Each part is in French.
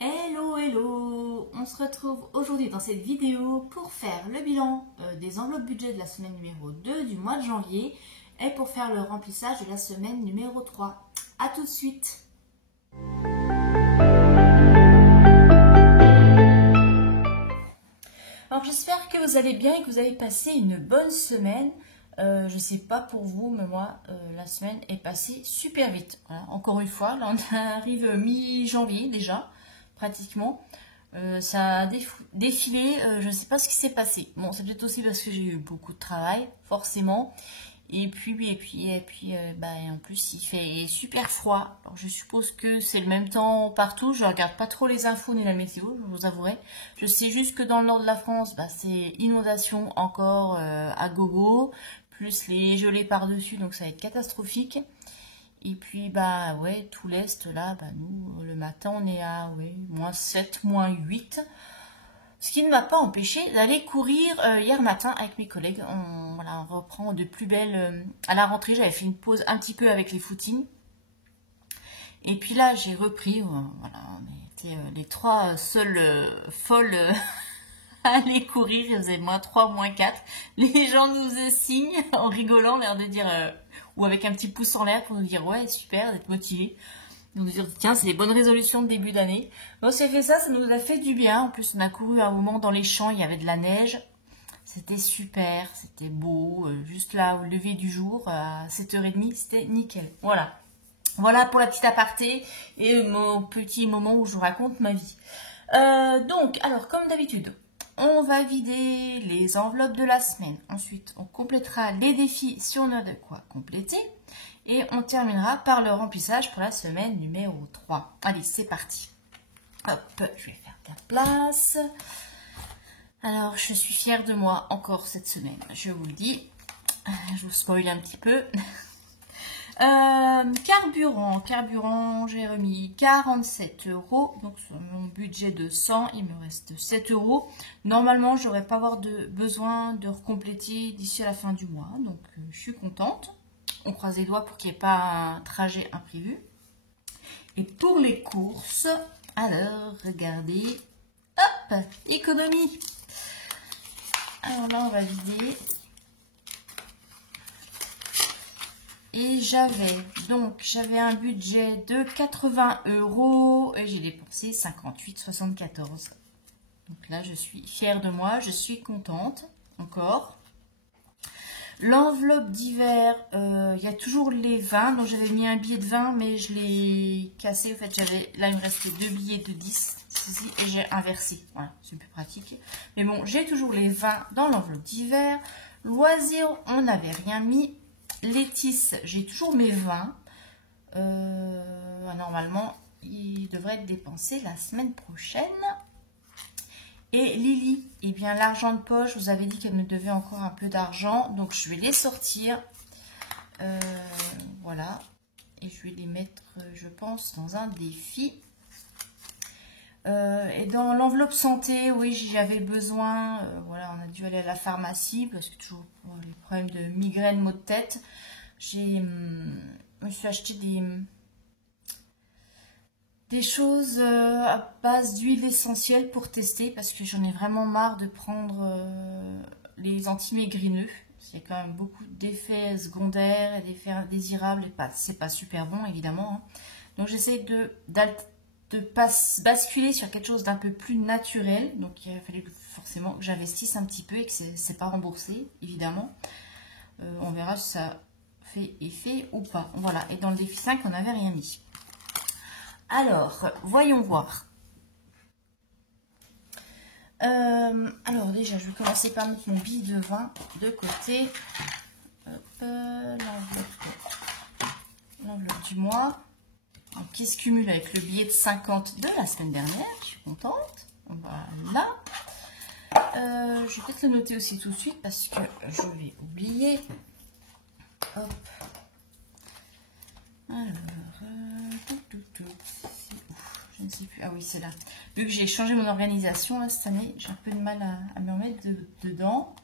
Hello, hello! On se retrouve aujourd'hui dans cette vidéo pour faire le bilan des enveloppes budget de la semaine numéro 2 du mois de janvier et pour faire le remplissage de la semaine numéro 3. A tout de suite! Alors j'espère que vous allez bien et que vous avez passé une bonne semaine. Je ne sais pas pour vous, mais moi, la semaine est passée super vite. Voilà. Encore une fois, là on arrive mi-janvier déjà, pratiquement. Ça a défilé, je ne sais pas ce qui s'est passé. Bon, c'est peut-être aussi parce que j'ai eu beaucoup de travail, forcément. Et puis, en plus, il fait super froid. Alors, je suppose que c'est le même temps partout. Je regarde pas trop les infos ni la météo, je vous avouerai. Je sais juste que dans le nord de la France, c'est inondation encore à gogo, plus les gelées par-dessus, donc ça va être catastrophique. Et puis, tout l'Est, là, nous, le matin, on est à, -7, -8. Ce qui ne m'a pas empêché d'aller courir hier matin avec mes collègues. On reprend de plus belle. À la rentrée, j'avais fait une pause un petit peu avec les footings. Et puis là, j'ai repris. On était les trois seules folles à aller courir. Il faisait -3, -4. Les gens nous signent en rigolant, l'air de dire, ou avec un petit pouce en l'air pour nous dire ouais, super, d'être motivés. Donc dire tiens, c'est des bonnes résolutions de début d'année. Bon, c'est fait ça nous a fait du bien. En plus, on a couru à un moment dans les champs, il y avait de la neige. C'était super, c'était beau. Juste là, au lever du jour, à 7h30, c'était nickel. Voilà. Voilà pour la petite aparté et mon petit moment où je vous raconte ma vie. Alors, comme d'habitude, on va vider les enveloppes de la semaine. Ensuite, on complétera les défis si on a de quoi compléter. Et on terminera par le remplissage pour la semaine numéro 3. Allez, c'est parti. Hop, je vais faire de la place. Alors, je suis fière de moi encore cette semaine, je vous le dis. Je vous spoil un petit peu. Carburant, j'ai remis 47 €. Donc, sur mon budget de 100, il me reste 7 €. Normalement, je n'aurais pas besoin de recompléter d'ici à la fin du mois. Donc, je suis contente. On croise les doigts pour qu'il n'y ait pas un trajet imprévu. Et pour les courses, alors, regardez. Hop, économie. Alors là, on va vider. Et j'avais un budget de 80 € et j'ai dépensé 58,74 €. Donc là, je suis fière de moi, je suis contente encore. L'enveloppe d'hiver, il y a toujours les 20. Donc j'avais mis un billet de 20, mais je l'ai cassé. En fait, là, il me restait 2 billets de 10. Et j'ai inversé. Voilà, c'est plus pratique. Mais bon, j'ai toujours les 20 dans l'enveloppe d'hiver. Loisirs, on n'avait rien mis. Létis, j'ai toujours mes 20. Normalement, il devrait être dépensé la semaine prochaine. Et Lily, eh bien l'argent de poche, je vous avais dit qu'elle me devait encore un peu d'argent. Donc je vais les sortir. Voilà. Et je vais les mettre, je pense, dans un défi. Et dans l'enveloppe santé, oui, j'avais besoin. Voilà, on a dû aller à la pharmacie parce que toujours pour les problèmes de migraine, maux de tête. Je me suis acheté des choses à base d'huile essentielle pour tester parce que j'en ai vraiment marre de prendre les anti-maigrineux. Il y a quand même beaucoup d'effets secondaires et d'effets indésirables et c'est pas super bon évidemment. Hein. Donc j'essaie de basculer sur quelque chose d'un peu plus naturel. Donc il a fallu forcément que j'investisse un petit peu et que c'est pas remboursé évidemment. On verra si ça fait effet ou pas. Voilà, et dans le défi 5 on n'avait rien mis. Alors, voyons voir. Alors déjà, je vais commencer par mettre mon billet de 20 de côté. L'enveloppe du mois. Donc, qui se cumule avec le billet de 50 de la semaine dernière. Je suis contente. Voilà. Je vais peut-être le noter aussi tout de suite parce que je vais oublier. Hop. Alors, je ne sais plus. Ah oui, c'est là. Vu que j'ai changé mon organisation là, cette année, j'ai un peu de mal à me remettre dedans.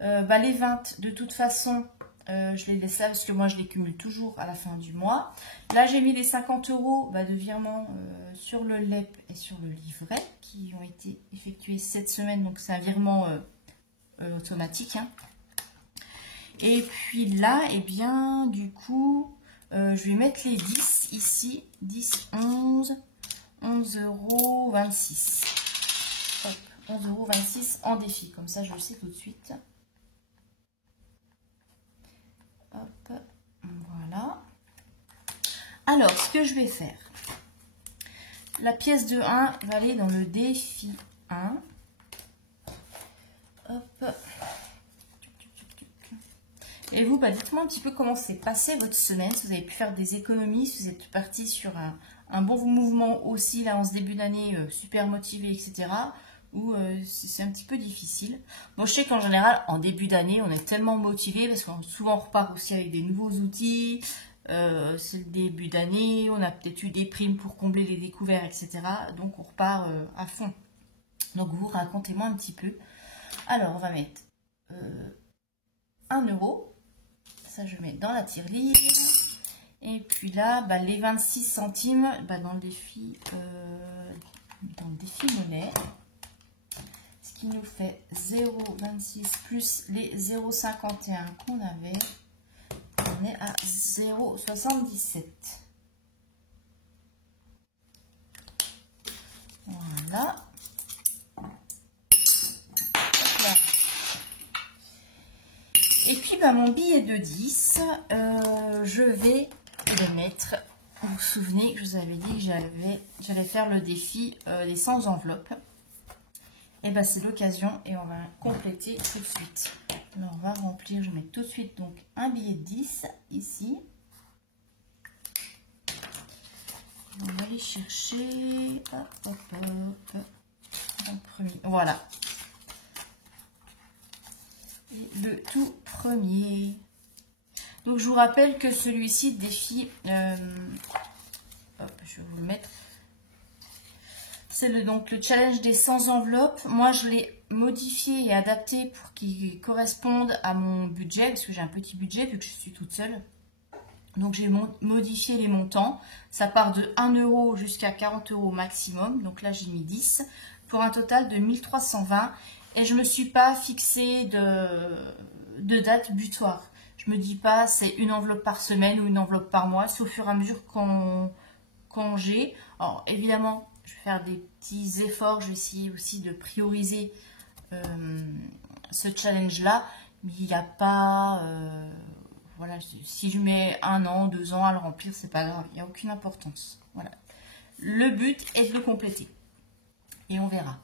Les 20, de toute façon, Je les laisse là parce que moi je les cumule toujours à la fin du mois. Là j'ai mis les 50 € de virement sur le LEP et sur le livret qui ont été effectués cette semaine. Donc c'est un virement automatique. Hein. Et puis là, et bien du coup, je vais mettre les 10 ici. 10, 11, 11,26 €. Hop, 11,26 € en défi. Comme ça je le sais tout de suite. Hop, voilà. Alors, ce que je vais faire, la pièce de 1 va aller dans le défi 1. Hop. Et vous, dites-moi un petit peu comment s'est passé votre semaine, si vous avez pu faire des économies, si vous êtes parti sur un bon mouvement aussi, là, en ce début d'année, super motivé, etc. Ou c'est un petit peu difficile. Bon, je sais qu'en général, en début d'année, on est tellement motivé parce qu'on souvent on repart aussi avec des nouveaux outils. C'est le début d'année, on a peut-être eu des primes pour combler les découvertes, etc. Donc on repart à fond. Donc vous racontez-moi un petit peu. Alors on va mettre 1 €. Ça je mets dans la tirelire. Et puis là, les 26 centimes dans le défi monnaie. Ce qui nous fait 0,26 plus les 0,51 qu'on avait. On est à 0,77. Voilà. Et puis mon billet de 10, je vais le mettre. Vous vous souvenez que je vous avais dit que j'allais faire le défi des 100 enveloppes. Et c'est l'occasion et on va compléter tout de suite. Alors on va remplir, je mets tout de suite donc un billet de 10 ici. On va aller chercher, hop, en premier, voilà. Et le tout premier. Donc je vous rappelle que celui-ci défi, hop, je vais vous le mettre. C'est donc le challenge des 100 enveloppes. Moi, je l'ai modifié et adapté pour qu'il corresponde à mon budget, parce que j'ai un petit budget vu que je suis toute seule. Donc, j'ai modifié les montants. Ça part de 1 € jusqu'à 40 € maximum. Donc là, j'ai mis 10 pour un total de 1320. Et je ne me suis pas fixé de date butoir. Je me dis pas c'est une enveloppe par semaine ou une enveloppe par mois. C'est au fur et à mesure quand j'ai. Alors, évidemment, je vais faire des petits efforts. Je vais essayer aussi de prioriser ce challenge-là. Mais il n'y a pas... voilà, si je mets 1 an, 2 ans à le remplir, c'est pas grave. Il n'y a aucune importance. Voilà. Le but est de le compléter. Et on verra.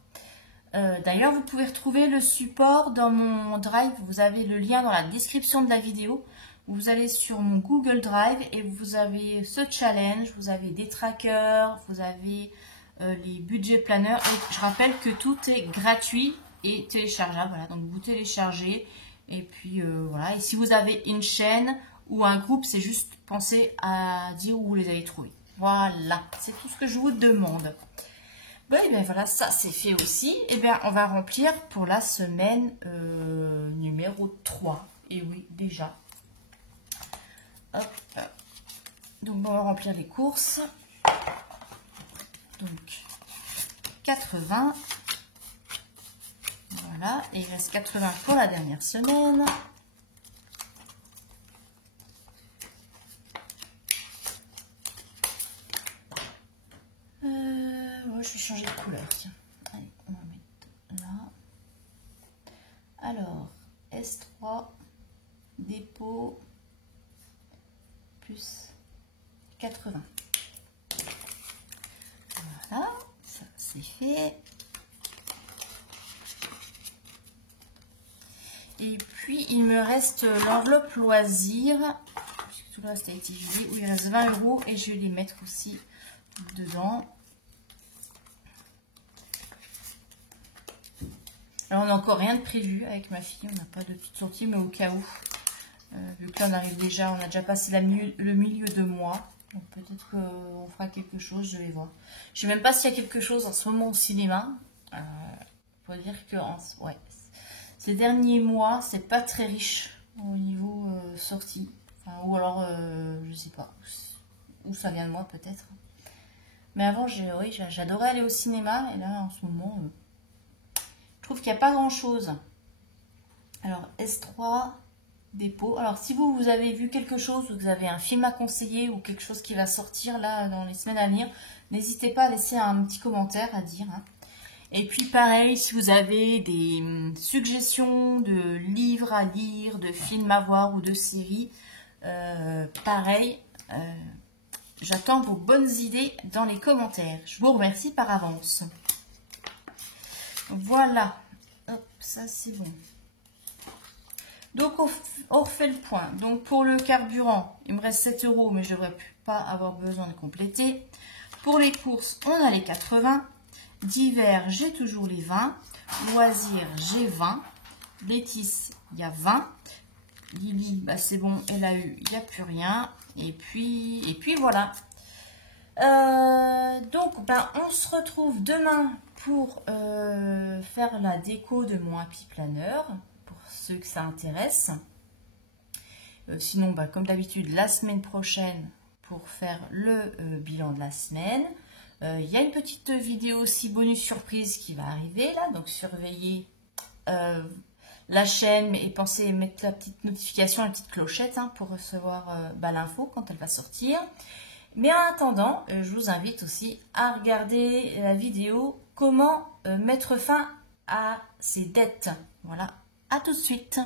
D'ailleurs, vous pouvez retrouver le support dans mon Drive. Vous avez le lien dans la description de la vidéo. Vous allez sur mon Google Drive et vous avez ce challenge. Vous avez des trackers, vous avez les budget planners. Et je rappelle que tout est gratuit et téléchargeable. Voilà, donc vous téléchargez. Et puis voilà. Et si vous avez une chaîne ou un groupe, c'est juste penser à dire où vous les avez trouvés. Voilà, c'est tout ce que je vous demande. Bon, et bien voilà, ça c'est fait aussi. Et bien on va remplir pour la semaine numéro 3. Et oui, déjà. Hop. Donc on va remplir les courses. Donc 80. Voilà, et il reste 80 pour la dernière semaine. Ouais, je vais changer de couleur. Tiens. Allez, on va mettre là. Alors, S3, dépôt, plus 80. Voilà, ça c'est fait. Et puis, il me reste l'enveloppe loisir. Puisque tout le reste a été vidé. Où il reste 20 € et je vais les mettre aussi dedans. Alors, on n'a encore rien de prévu avec ma fille. On n'a pas de petite sortie, mais au cas où. Vu que là, on arrive déjà, on a déjà passé le milieu de mois. Donc, peut-être qu'on fera quelque chose, je vais voir. Je ne sais même pas s'il y a quelque chose en ce moment au cinéma. Faut dire que, ouais. Ces derniers mois, c'est pas très riche au niveau sortie. Enfin, ou alors, je sais pas, où ça vient de moi peut-être. Mais avant, oui, j'adorais aller au cinéma. Et là, en ce moment, je trouve qu'il n'y a pas grand-chose. Alors, S3, dépôt. Alors, si vous avez vu quelque chose, ou que vous avez un film à conseiller, ou quelque chose qui va sortir là dans les semaines à venir, n'hésitez pas à laisser un petit commentaire à dire. Hein. Et puis pareil, si vous avez des suggestions de livres à lire, de films à voir ou de séries, pareil, j'attends vos bonnes idées dans les commentaires. Je vous remercie par avance. Voilà, hop, ça c'est bon. Donc on refait le point. Donc pour le carburant, il me reste 7 €, mais je ne devrais pas avoir besoin de compléter. Pour les courses, on a les 80. D'hiver, j'ai toujours les 20. Loisirs, j'ai 20. Bétis, il y a 20. Lily, bah c'est bon, elle a eu, il n'y a plus rien. Et puis voilà. Donc, bah, on se retrouve demain pour faire la déco de mon Happy Planner, pour ceux que ça intéresse. Sinon, bah, comme d'habitude, la semaine prochaine, pour faire le bilan de la semaine. Il y a une petite vidéo aussi bonus surprise qui va arriver là, donc surveillez la chaîne et pensez à mettre la petite notification, la petite clochette hein, pour recevoir l'info quand elle va sortir. Mais en attendant, je vous invite aussi à regarder la vidéo comment mettre fin à ses dettes. Voilà, à tout de suite.